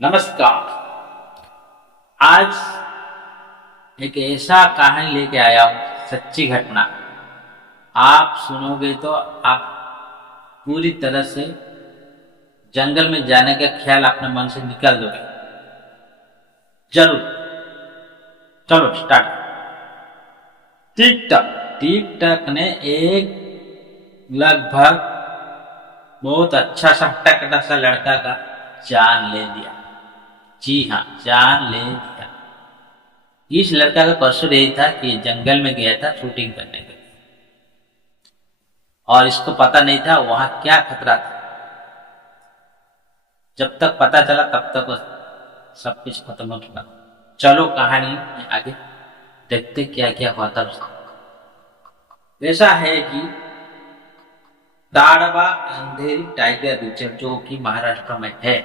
नमस्कार। आज एक ऐसा कहानी लेके आया हूँ, सच्ची घटना। आप सुनोगे तो आप पूरी तरह से जंगल में जाने का ख्याल अपने मन से निकाल दोगे। जरूर, चलो स्टार्ट। टिक टक टिक टक ने एक लगभग बहुत अच्छा सा टकला सा लड़का का जान ले लिया। जी हाँ, जान ले लिया। इस लड़का का कसूर यही था कि जंगल में गया था शूटिंग करने के लिए, और इसको पता नहीं था वहां क्या खतरा था। जब तक पता चला तब तक सब कुछ खत्म हो चुका। चलो कहानी में आगे देखते क्या क्या हुआ था उसका। ऐसा है कि ताड़वा अंधेरी टाइगर रिजर्व, जो कि महाराष्ट्र में है,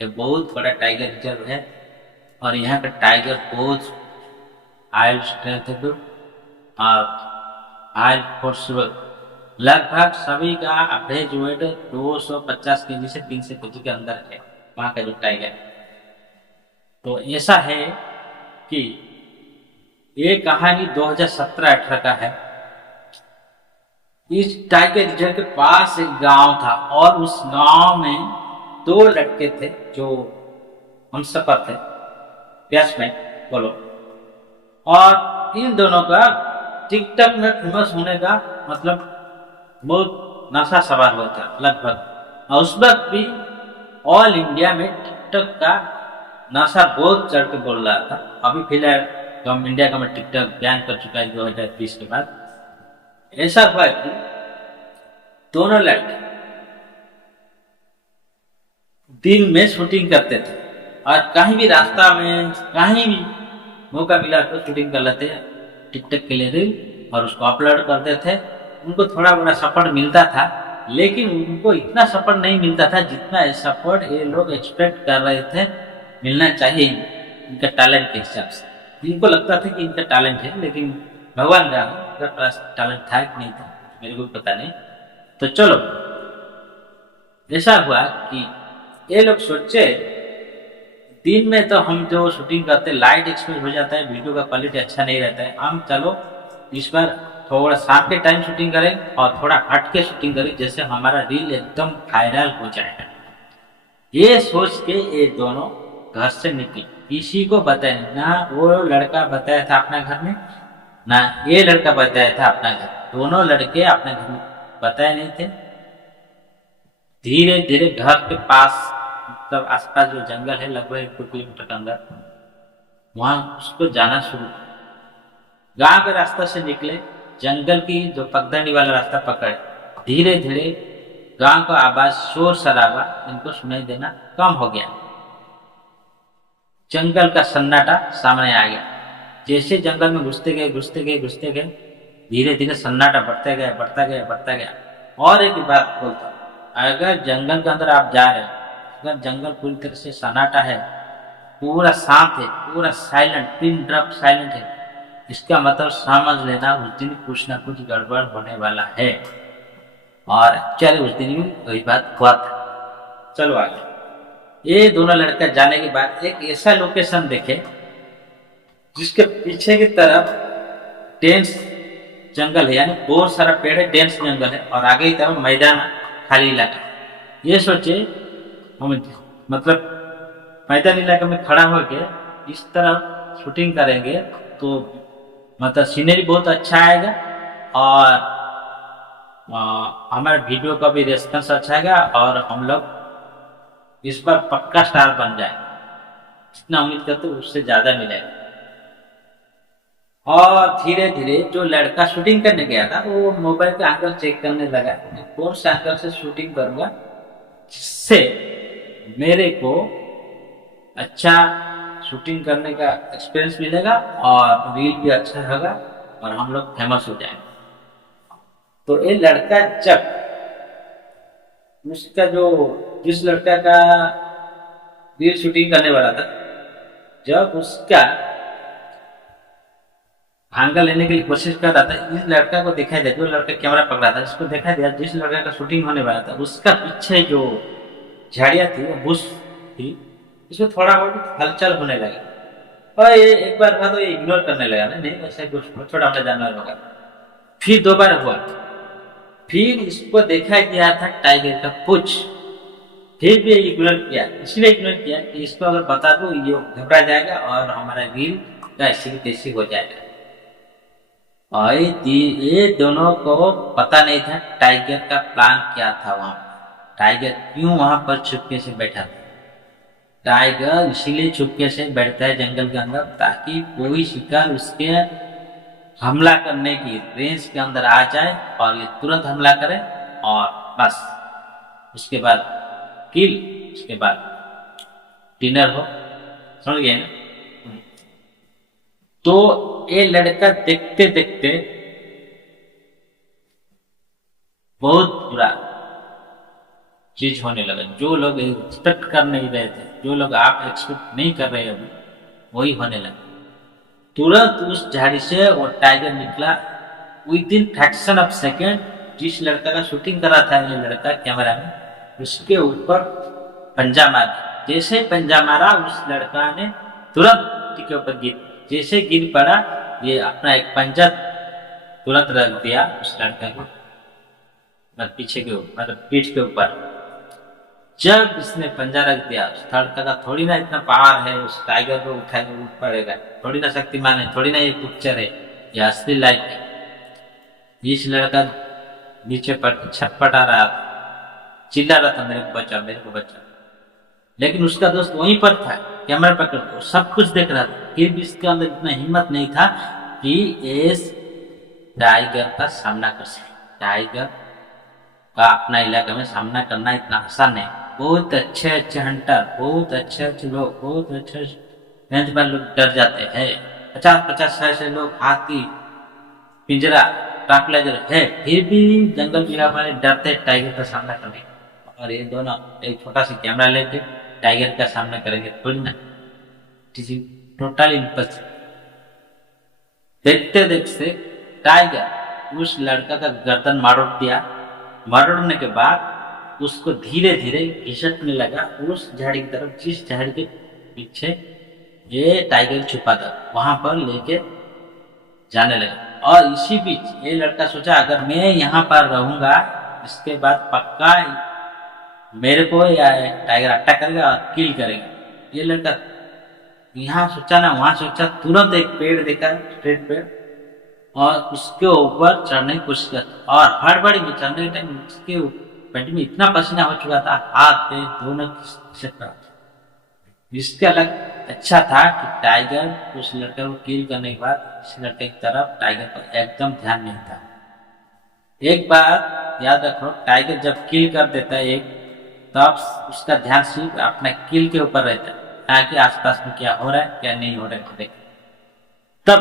ये बहुत बड़ा टाइगर रिजर्व है। और यहाँ का टाइगर बहुत हाई स्ट्रेंथ है और हाई फोर्सफुल। लगभग सभी का एवरेज वेट 250 केजी से 300 केजी के अंदर है वहाँ का जो टाइगर। तो ऐसा है कि ये कहानी 2017-18 का है। इस टाइगर रिजर्व के पास एक गांव था और उस गांव में दो लड़के थे जो हमसफर थे, बैचमेट बोलो। और इन दोनों का टिकटॉक में फेमस होने का मतलब बहुत नशा सवार हुआ था लगभग। और उस वक्त भी ऑल इंडिया में टिकटॉक का नशा बहुत चढ़ के बोल रहा था। अभी फिलहाल इंडिया का टिकटॉक बैन कर चुका है 2020 के बाद। ऐसा हुआ कि दोनों लड़के दिन में शूटिंग करते थे और कहीं भी रास्ता में कहीं भी मौका मिला तो शूटिंग कर लेते टिकटॉक के लिए रील और उसको अपलोड करते थे। उनको थोड़ा बड़ा सपोर्ट मिलता था, लेकिन उनको इतना सपोर्ट नहीं मिलता था जितना सपोर्ट ये लोग एक्सपेक्ट कर रहे थे मिलना चाहिए इनका टैलेंट के हिसाब से। इनको लगता था कि इनका टैलेंट है, लेकिन भगवान जाने इनका पास टैलेंट था कि नहीं था, मेरे को पता नहीं। तो चलो, ऐसा हुआ कि ये लोग सोचे दिन में तो हम जो शूटिंग करते लाइट एक्सपोज हो जाता है, वीडियो का क्वालिटी अच्छा नहीं रहता है। हम चलो इस बार थोड़ा शाम के टाइम शूटिंग करें और थोड़ा हट के शूटिंग करें, जैसे हमारा रील एकदम वायरल हो जाएगा। ये सोच के ये दोनों घर से निकले, किसी को बताया ना। वो लड़का बताया था अपना घर में, ना ये लड़का बताया था अपना घर। दोनों लड़के अपने घर में बताए नहीं थे। धीरे धीरे घर के पास मतलब आसपास जो जंगल है लगभग 1-2 किलोमीटर के अंदर, वहां उसको जाना शुरू। गांव के रास्ते से निकले, जंगल की जो पगडंडी वाला रास्ता पकड़े। धीरे धीरे गांव का आवाज, शोर शराबा इनको सुनाई देना कम हो गया। जंगल का सन्नाटा सामने आ गया। जैसे जंगल में घुसते गए धीरे धीरे सन्नाटा बढ़ता गया। और एक बात बोलता, अगर जंगल के अंदर आप जा रहे हो, अगर जंगल पूरी तरह से सन्नाटा है, पूरा शांत है, पूरा साइलेंट, पिन ड्रॉप साइलेंट है, इसका मतलब समझ लेना उस दिन कुछ ना कुछ गड़बड़ होने वाला है। और चल उस दिन भी वही बात हुआ था। चलो आगे। ये दोनों लड़का जाने के बाद एक ऐसा लोकेशन देखे जिसके पीछे की तरफ डेंस जंगल है, यानी बहुत सारा पेड़ है, डेंस जंगल है, और आगे की तरफ मैदान खाली इलाका। ये सोचे हम मतलब मैदान इलाके में खड़ा होकर इस तरफ शूटिंग करेंगे तो मतलब सीनरी बहुत अच्छा आएगा और हमारे वीडियो का भी रेस्पॉन्स अच्छा आएगा और हम लोग इस पर पक्का स्टार बन जाए। जितना उम्मीद करते उससे ज्यादा मिलेगा। और धीरे धीरे जो लड़का शूटिंग करने गया था वो मोबाइल का एंगल चेक करने लगा, कौन सा एंगल से शूटिंग करूंगा जिससे मेरे को अच्छा शूटिंग करने का एक्सपीरियंस मिलेगा और रील भी अच्छा होगा और हम लोग फेमस हो जाएंगे। तो ये लड़का जब उसका जो जिस लड़का का रील शूटिंग करने वाला था, जब उसका एंगल लेने के लिए कोशिश कर रहा था, इस लड़का को दिखाई दिया, जो लड़का कैमरा पकड़ा था इसको दिखाई दिया जिस लड़का का शूटिंग होने वाला था उसका पीछे जो झाड़ियां थी, वो बुश थी, इसमें थोड़ा बहुत हलचल होने लगा और ये एक बार था तो ये इग्नोर करने लगा ना, नहीं वैसे कुछ छोटा मोटा जानवर होगा। फिर 2 बार हुआ, फिर इसको देखा गया था टाइगर का पूंछ, फिर भी इग्नोर किया, इसलिए इग्नोर किया कि इसको अगर बता दो ये घबरा जाएगा और हमारा रील का ऐसी की तैसी हो जाएगा। और ये दोनों को पता नहीं था टाइगर का प्लान क्या था, वहां टाइगर क्यों वहां पर छुपके से बैठा था। टाइगर इसीलिए छुपके से बैठता है जंगल के अंदर ताकि कोई शिकार उसके हमला करने की रेंज के अंदर आ जाए और ये तुरंत हमला करे और बस उसके बाद किल, उसके बाद डिनर हो। समझ गए ना? तो ये लड़का देखते देखते बहुत बुरा चीज होने लगा। जो लोग एक्सपेक्ट कर नहीं रहे थे, जो लोग आप एक्सपेक्ट नहीं कर रहे अभी, वही होने लगा। तुरंत उस झाड़ी से वो टाइगर निकला with in fraction of second. जिस लड़का का शूटिंग कर रहा था ये लड़का कैमरा में, उसके ऊपर पंजा मार दिया। जैसे पंजा मारा उस लड़का ने तुरंत के ऊपर गिर, जैसे गिर पड़ा ये अपना एक पंजा तुरंत रख दिया उस लड़का को, मतलब पीछे के ऊपर, मतलब पीठ के ऊपर। जब इसने पंजा रख दिया, उस लड़का का थोड़ी ना इतना पावर है उस टाइगर को उठाएगा उठ पड़ेगा, थोड़ी ना शक्तिमान है, थोड़ी ना ये पिक्चर है, ये असली लाइफ है। इस लड़का नीचे पर छटपटा रहा था, चिल्ला रहा था मेरे को बचा, मेरे को बचा। लेकिन उसका दोस्त वहीं पर था कैमरा पकड़ कर, सब कुछ देख रहा था। फिर भी इसके अंदर इतना हिम्मत नहीं था कि इस टाइगर का सामना कर सके। टाइगर का अपना इलाका में सामना करना इतना आसान है। बहुत अच्छे अच्छे हंटर, बहुत अच्छे अच्छे लोग, बहुत अच्छे रेंज में लोग डर जाते हैं। 50-50 से लोग हाथी पिंजरा ट्रैंक्विलाइजर है, फिर भी जंगल बिहार वाले डरते टाइगर का सामना करने। और ये दोनों एक छोटा सा कैमरा लेके टाइगर का सामना करेंगे थोड़ी ना, टोटली इम्पॉसिबल। देखते देखते टाइगर उस लड़का का गर्दन मरोड़ दिया। मरोड़ने के बाद उसको धीरे धीरे घिसटने लगा उस झाड़ी की तरफ, जिस झाड़ी के पीछे ये टाइगर छुपा था, वहां पर लेके जाने लगा। और इसी बीच ये लड़का सोचा अगर मैं यहाँ पर रहूंगा इसके बाद पक्का मेरे को या टाइगर अटैक करेगा और किल करेगा। ये लड़का यहाँ सोचा ना वहां सोचा, तुरंत एक पेड़ देखा, स्ट्रेट पेड़, और उसके ऊपर चढ़ने की कोशिश कर। और हड़बड़ी में चढ़ने के टाइम उसके पेट में इतना पसीना हो चुका था, हाथ पैर दोनों खिसक रहा था। इसका अलग अच्छा था कि टाइगर उस लड़के को किल करने के बाद इस लड़के की तरफ टाइगर को एकदम ध्यान नहीं था। एक बात याद रखो, टाइगर जब किल कर देता है एक, तब उसका ध्यान सिर्फ अपना किल के ऊपर रहता है, ताकि आसपास में क्या हो रहा है क्या नहीं हो रहा है। तब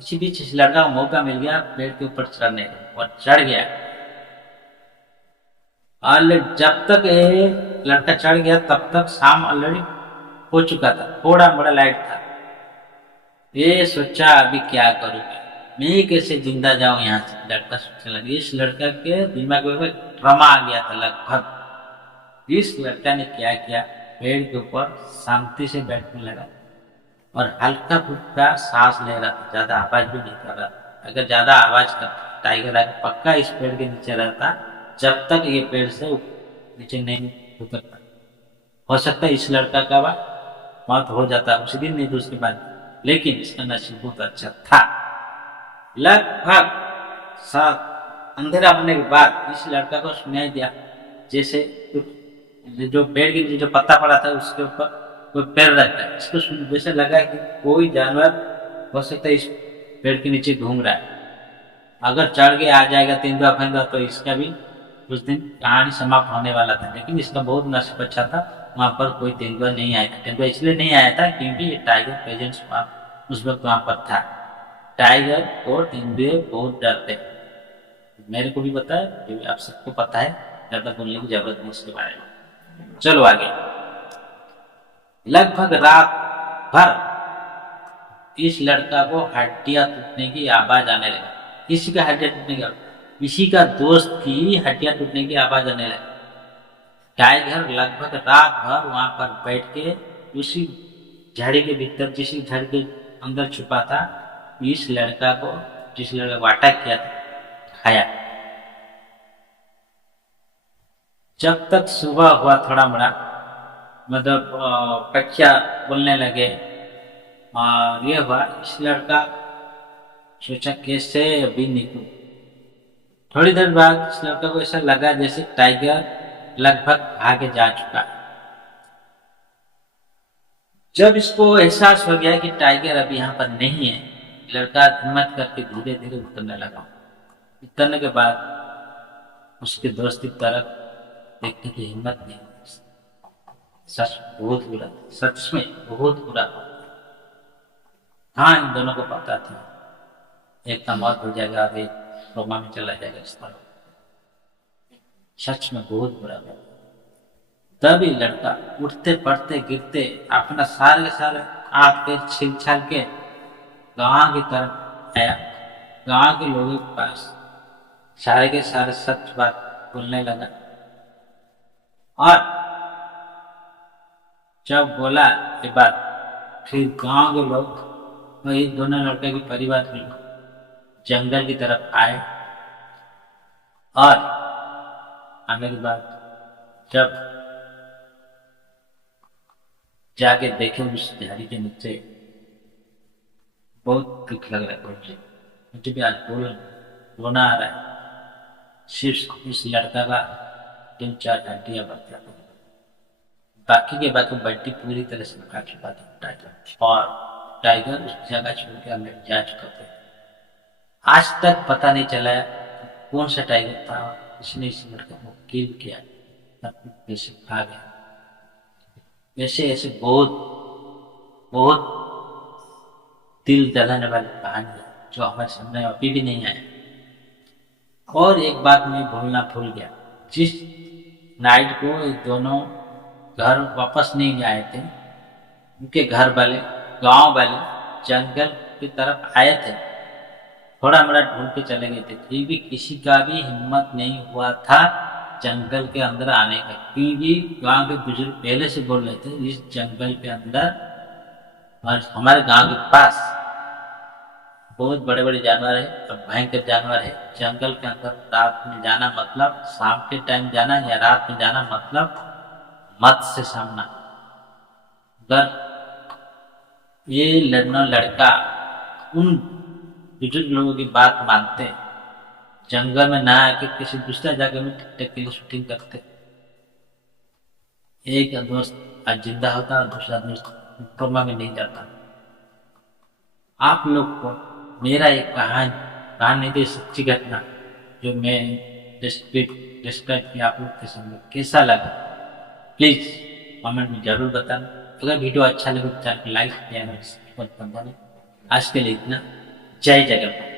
इसी बीच इस लड़का को मौका मिल गया पेड़ के ऊपर चढ़ने का और चढ़ गया। और जब तक ये लड़का चढ़ गया तब तक शाम ऑलरेडी हो चुका था, थोड़ा बड़ा लाइट था। ये सोचा अभी क्या करूंगा, मैं कैसे जिंदा जाऊं यहाँ से, लड़का सोचने लगा। इस लड़का के दिमाग में ड्रामा आ गया था लगभग। इस लड़का ने क्या किया, पेड़ के ऊपर शांति से बैठने लगा और हल्का फुल्का सांस ले रहा था, ज्यादा आवाज भी नहीं कर रहा था। अगर ज्यादा आवाज कर टाइगर आगे पक्का इस पेड़ के नीचे रहता जब तक ये पेड़ से नीचे नहीं उतरता। हो सकता है इस लड़का का मौत हो जाता उसी दिन, नहीं तो उसके बाद। लेकिन इसका नसीब बहुत अच्छा था। लगभग अंधेरा होने के बाद इस लड़का को सुनाई दिया जैसे जो पेड़ के जो पत्ता पड़ा था उसके ऊपर कोई पैर रहता है। इसको जैसे लगा कि कोई जानवर हो सकता है इस पेड़ के नीचे घूम रहा है। अगर चढ़ के आ जाएगा तेंदुआ फेंदुआ तो इसका भी उस दिन कहानी समाप्त होने वाला था। लेकिन इसका बहुत नसीब अच्छा था, वहां पर कोई तेंदुआ नहीं आया था। तेंदुआ इसलिए नहीं आया था क्योंकि ये टाइगर प्रेजेंस उस वक्त वहां पर था। टाइगर को तेंदुए बहुत डरते, मेरे को भी पता है, क्योंकि आप सबको पता है, ज्यादा बोलने की जरूरत नहीं इसके बारे में। चलो आगे। लगभग रात भर इस लड़का को हड्डियां टूटने की आवाज आने लगी। किसी का हड्डियां टूटने की, इसी का दोस्त की हड्डियां टूटने की आवाज आने लगी। टाइगर लगभग रात भर वहां पर बैठ के उसी झाड़ी के भीतर, जिस झाड़ी के अंदर छुपा था, इस लड़का को, जिस लड़का को अटैक किया था, खाया। जब तक सुबह हुआ, थोड़ा बड़ा मतलब पक्षियाँ बोलने लगे और ये हुआ, इस लड़का सोचा कैसे अभी निकलूं। थोड़ी देर बाद इस लड़का को ऐसा लगा जैसे टाइगर लगभग भागे जा चुका। जब इसको एहसास हो गया कि टाइगर अभी यहाँ पर नहीं है, लड़का हिम्मत करके धीरे धीरे उतरने लगा। उतरने के बाद उसके दोस्त की तरफ देखने की हिम्मत नहीं हुई। सच बहुत बुरा, सच में बहुत बुरा। हाँ, इन दोनों को पता था एक का मौत हो जाएगा और एक कोमा में चला जाएगा इस तरह। सच में बहुत बुरा था। तभी लड़का उठते पड़ते गिरते अपना सारे सारे हाथ पैर छिल छाल के गांव की तरफ आया। गांव के लोगों के पास सारे के सारे सच बात बोलने लगा। और जब बोला ये बात, फिर गांव के लोग, वही दोनों लड़के के परिवार के लोग जंगल की तरफ आए। और आने के बाद जब जाके देखे उस झाड़ी के नीचे, बहुत दुख लग रहा है मुझे भी आज रोना आ रहा है। सिर्फ इस लड़का का 3-4 हड्डियां बच जाती, बाकी के बाकी बड्डी पूरी तरह से खा चुका था टाइगर। और टाइगर उस जगह छोड़ के अंदर जा चुका था। आज तक पता नहीं चला कौन सा टाइगर था इसने इस लड़के को किल किया, कैसे खा गया। ऐसे ऐसे बहुत बहुत दिल दहलाने वाली कहानी है जो हमारे सामने अभी भी नहीं आया। और एक बात मैं भूलना भूल गया, जिस नाइट को ये दोनों घर वापस नहीं आए थे, उनके घर वाले, गांव वाले जंगल की तरफ आए थे, थोड़ा मोड़ा ढूंढ के चले गए थे, फिर भी किसी का भी हिम्मत नहीं हुआ था जंगल के अंदर आने का। क्योंकि गांव के बुजुर्ग पहले से बोल रहे थे इस जंगल के अंदर और हमारे गांव के पास बहुत बड़े बड़े जानवर है और भयंकर जानवर है। जंगल के अंदर रात में जाना मतलब, शाम के टाइम जाना या रात में जाना मतलब मत से सामना। अगर ये लड़का उन बुजुर्ग लोगों की बात मानते, जंगल में ना आके किसी दूसरे जगह में टिकटॉक के लिए शूटिंग करते, एक दोस्त आज जिंदा होता और दूसरा दोस्त कोमा में नहीं जाता। आप लोग को मेरा एक कहानी थी, सच्ची घटना जो मैं डिस्क्राइब किया, आप लोग के सामने कैसा लगा प्लीज कमेंट में जरूर बताना। अगर वीडियो अच्छा लगे तो चैनल को लाइक किया। आज के लिए इतना। जय जगन्नाथ।